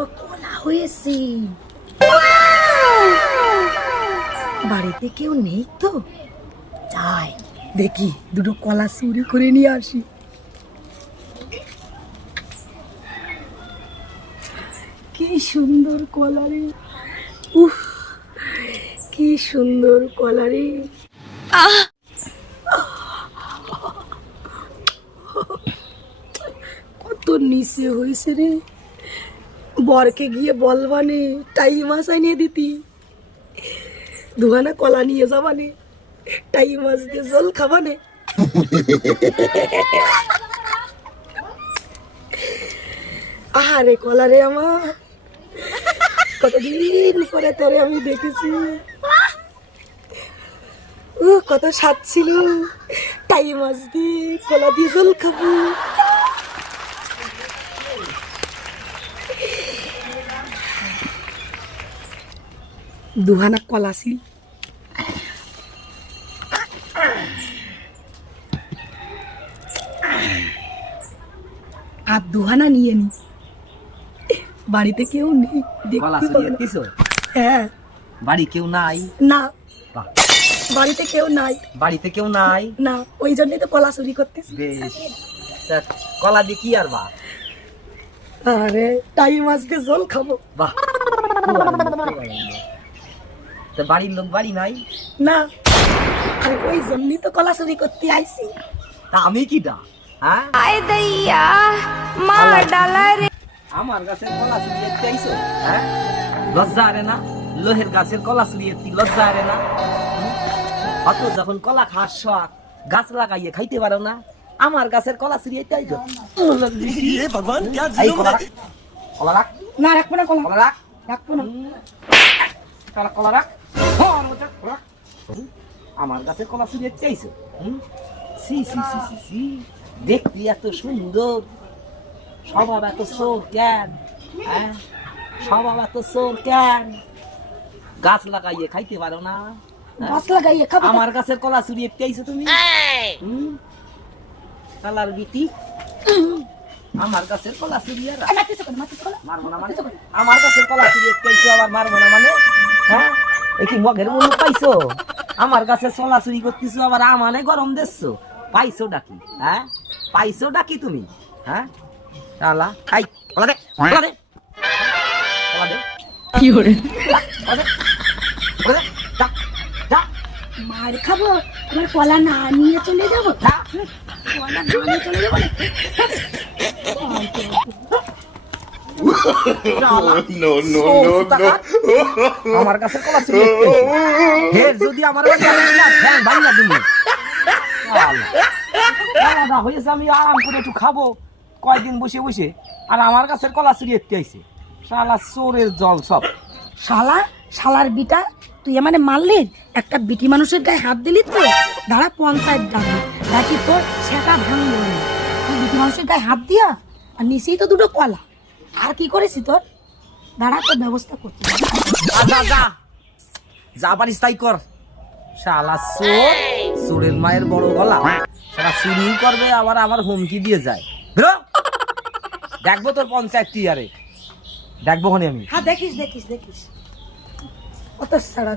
বাবা কলা হয়েছে। বাড়িতে কেউ নেই তো? যাই, দেখি দুটো কলা চুরি করে নিয়ে আসি। কি সুন্দর কলারে উফ, কি সুন্দর কলারে কত নিচে হয়েছে রে। বরকে গিয়ে বলবানে, টাইম আসায় নিয়ে দিতি। দুখানা কলা নিয়ে যাবানে, টাইম মাছ দিয়ে জল খাবানে। আহারে কলা রে আমার কতদিন পরে তোরে আমি দেখেছি। ও কত স্বাদ ছিল। টাই মাছ দিয়ে কলা দিয়ে জল খাব। দুহানা কলা ছিল আর দুহানা নিয়ে নি। বাড়িতে কেউ নেই হ্যাঁ। বাড়ি কেউ নাই? না। বাড়িতে কেউ নাই। বাড়িতে কেউ নাই? না ওই জন্যই তো কলা চুরি করতেছি। বেশ। কলা দিয়ে কি আর বা? আরে টাই মাছ দিয়ে জল খাব। বাহ খুব আনন্দ, খুব আনন্দ। তা বাড়ির লোক বাড়ি নাই? না আরে ওই জন্যই তো কলা চুরি করতে আইছি। তা আমি কি ডা হ্যাঁ? আয় দইয়া মার ডালা রে। আমার গাছের কলা চুরি এতে আইছো? হ্যাঁ? লজ্জা আরে না? লোহের গাছের কলা চুরি এতে লজ্জা আরে না? অত যখন কলা খাস শখ গাছ লাগাইয়ে খাইতে পারো না? আমার গাছের কলা চুরি এতে আইছো এই কলা রাখ। কলা রাখ। না রাখব না কলা। কলা রাখ। রাখব না। কলা কলা রাখ। আমার কাছে কলা চুরি এতে হুম? সি সি সি সি সি। দেখতে এত সুন্দর। স্বভাব এত সোর কেন? হ্যাঁ? স্বভাব এত সোর কেন? গাছ লাগাইয়ে খাইতে পারো না। হ্যাঁ? গাছ লাগাইয়ে খাব আমার গাছের কলা চুরি আইছো তুমি। হুম? কালার বিটি। আমার গাছের কলা চুরি আর? মারবো না মানে? আমার গাছের কলা চুরি আইছো আবার মারবো না মানে? হ্যাঁ? কি মগের মনে পাইছো? আমার গাছের কলা চুরি করতেছো আবার আমানে গরম দিচ্ছো। পাইছো ডাকি হ্যাঁ? পাইছো ডাকি তুমি? হ্যাঁ? শালা খাই। দে দে। দে। কি করে কলা দে। কলা দে। যা যা। মার খাব? তোমার কলা না নিয়ে চলে যাব? যা। কলা না নিয়ে চলে যাব? না? no, no, no, no. আমার কাছে কলা হে যদি আমার কাছে না ফ্যান ভাঙা তুমি আলাদা হয়েছে আমি আরাম করে একটু খাব। কয়দিন বসে বসে। আর আমার কাছে কলা চুরি এতে আইছে। শালা চোরের জল সব। শালা শালার বিটা তুই মানে মারলি? একটা বিটি মানুষের গায়ে হাত দিলি তো? দাঁড়া পঞ্চায়েত ডাকবি। নাকি তোর সেটা ভাঙলো তুই বিটি মানুষের গায়ে হাত দিয়া আর নিচেই তো দুটো কলা। আর কি করেছি তোর? দাঁড়া তোর ব্যবস্থা করতে যা, যা যা। পারিস তাই কর। শালা চোর চোরের মায়ের বড় গলা। শালা চুরিও করবে আবার আমার হুমকি দিয়ে যায়। বেরো। দেখব তোর পঞ্চায়েত টিয়ারে দেখব হনে আমি। হ্যাঁ দেখিস দেখিস দেখিস। কত সারা